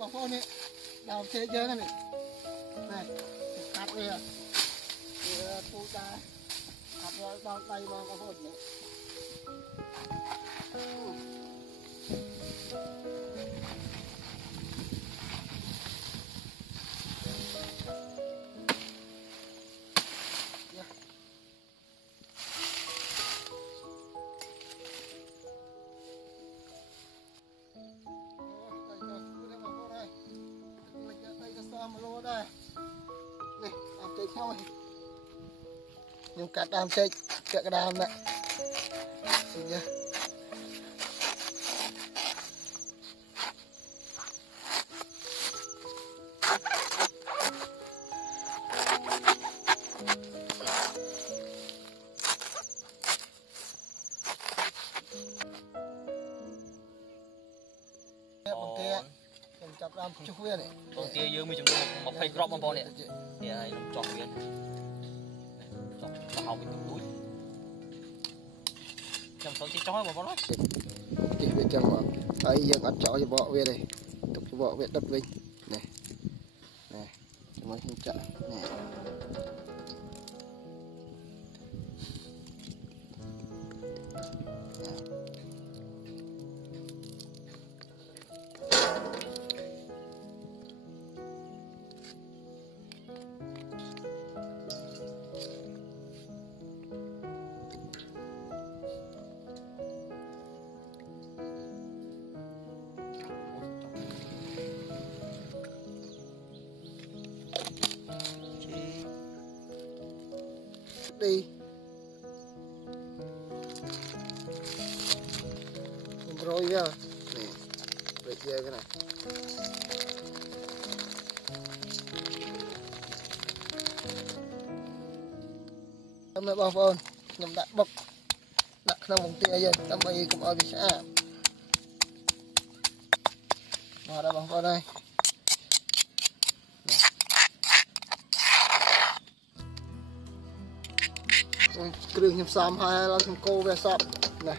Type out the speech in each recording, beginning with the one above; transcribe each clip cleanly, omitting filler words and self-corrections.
bóng phôn này đào thế chơi này này cắt kìa thì tôi ta cắt vào đào tay vào bóng phôn này đây này làm chơi thôi nhưng cắt đam chơi cái đam này xin nhá chọc đam chút viên này con tia dương mới chúng tôi một phay crop một này thì này làm chọn viên chọn và hậu bị tụt túi trong số chỉ chói một con đó chỉ biết chồng mà ấy giờ ăn chó cho bọ về đây tục cho bọ về đất linh này này cho mấy hình chợ này đi rồi nha nè rồi chơi cái này hôm nay bao phone nhầm đặt bọc đặt trong vòng tia giờ tâm ấy cũng ở cái xã mà đã bằng phone đây kêu nhầm xăm hai là thằng cô về sập này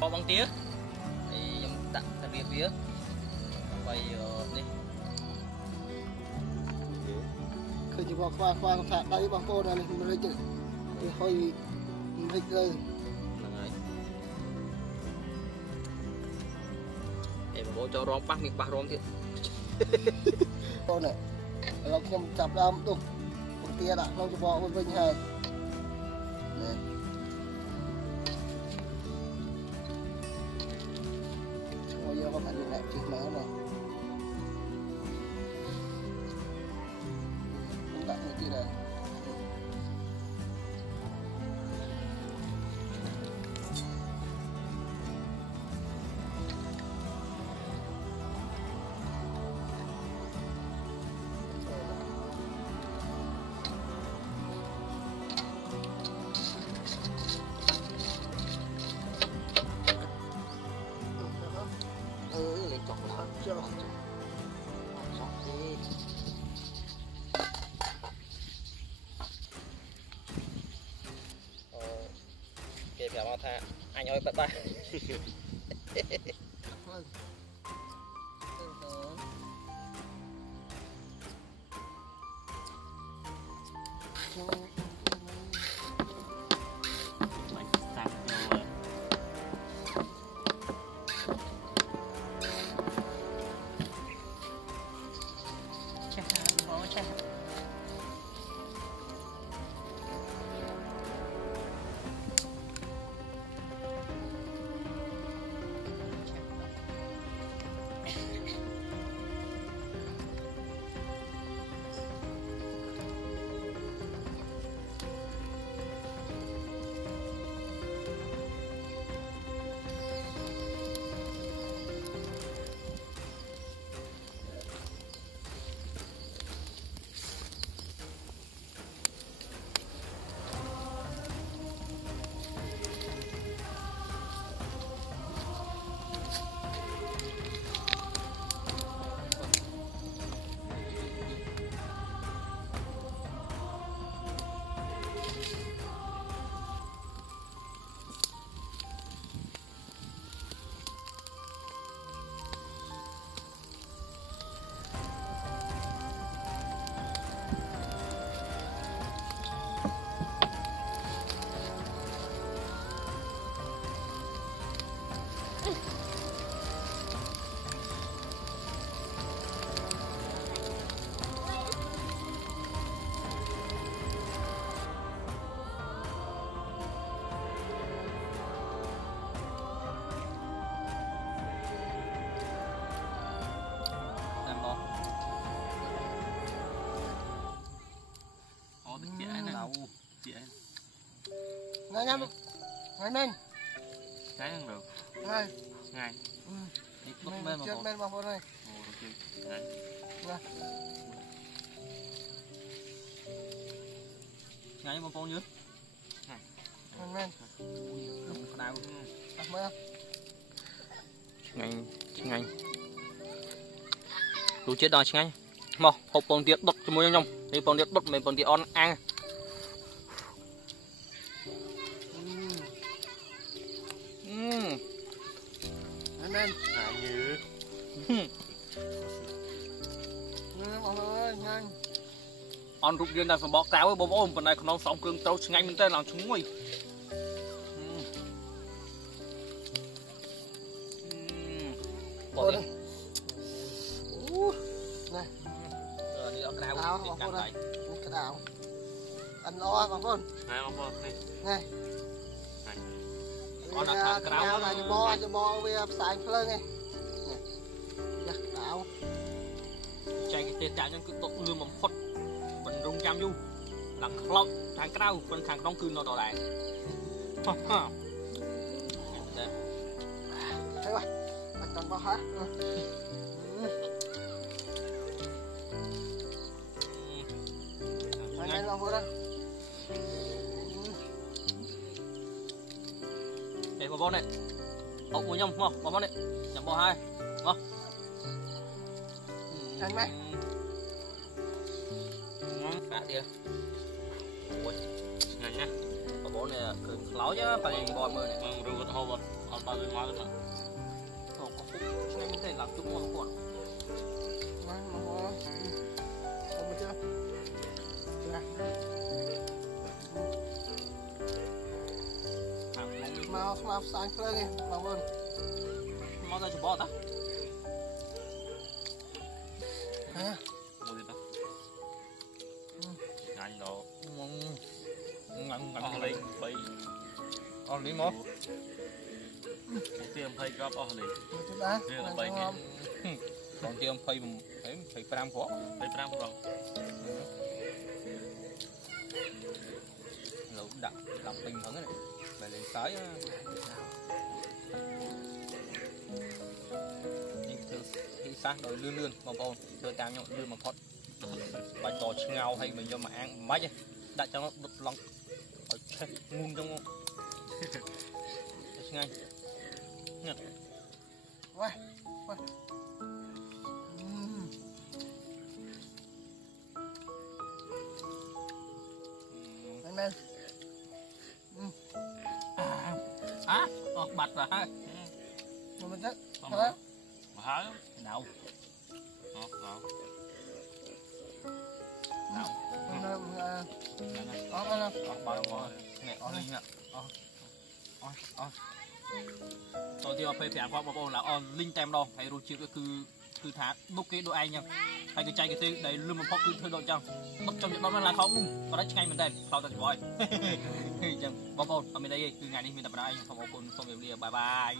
có băng tía thì dùng tặng cái bia bia quay đi khởi chỉ vào khoa thả đáy bằng cô này mình lấy chữ thì hơi mình rơi em bố cho rom bắt miếng bạc rom thiệt cô nàyเราខ្ញុំចាប់ដើមទុះពទាដាក់ក្នុងច្បកវិញហើយឈ្មោះយកមកដាក់នេះជិះមកណាខ្ញុំដាក់មួយទៀតហើយเก็บแบบมา anh ơi bye bye Vâng. Ngay nhá, ngay lên. Cái không được. Ngay. Ngay. đi tốt men mà Chết men vào này. Ồ, được chưa? Ngay. Ngay. ngay mà con nhớ Men men. lúc nào Đặt mới không? ngay đủ chết rồi ngay mà hộp bông tiết đốt cho môi nhông đi bông tiết đốt mấy bông tiết on ăn Men men. À như. Mọi người ơi, nhanh. on rụt riêng là phải bỏ cáo với bố bố phần này nó sống cương trâu ngay mình tên làm chúng mày bỏ đi Này. rồi đi ở đào Đào, đi bỏ cắt vô đây. này Cái đào. Ăn lo bằng con. Này không không này. Này. Này. Con là thằng Đào cáo là cho bò về xài phơi nghe. Nè. Đào. chạy cái tiền trả cho cứ tụng lương mà phật mình rung chăm du lặng lóc thằng cáo phần thằng trong cư nó đỏ lại Thấy rồi. Bắt con vào hả? Ngay lòng vô đây. để bò này ốc với nhông không bò này nhắm bò hai không Nhanh mày. Cả đi ui Ngay nhá. bò này cứ láo chứ phải bò mưa này Rồi gật hộp rồi. Ở bao nhiêu máu nữa. không có phút ngay mình thấy làm chút mua một con Ngay lòng vô. Không được chưa? Chưa. Mau xài phơi nghe. Lòng vô. mau ra chụp bò ta Hả? Mua gì ta? Ngay đó. ngắn Ở đây bay. ở lý mốt Một tiêm phay drop ở đây. Chúng ta. Đây là bay cái. còn tiêm phay phải gram khó Bay pram rồi. lũ đặt làm bình hứng này phải lên sái nhưng từ khi sáng rồi lươn lươn bông bông từ cao nhau lươn mà thoát bài trò ngao hay mình cho mà ăn mấy chứ đã cho nó đứt lòng ở chết ngun trong ngay nha Quay. Quay. Men men. à bạch rồi ha Mà mình chắc Không hả? rồi. Mà hái lắm. đâu Đó, đó. đâu Mình Nè, nè. ăn ăn bao bao nè on linh nè onตัวที่เราไปแผนความบอกlà on linh เต็มดอกให้รู้ชื่อก็คือท้าบุกเกโดไอยังให้กระจายกระตือได้ลืมมันพอคือเธอโดนจังตกจมอยู่ตอนนั้นละเขามุ่งตอนนั้นไงมันเด่นเราตัดบ่อยจังบอกเอาไม่ได้คืองานนี้มีแต่ไม่ได้ขอบคุณส้มเรียบายบาย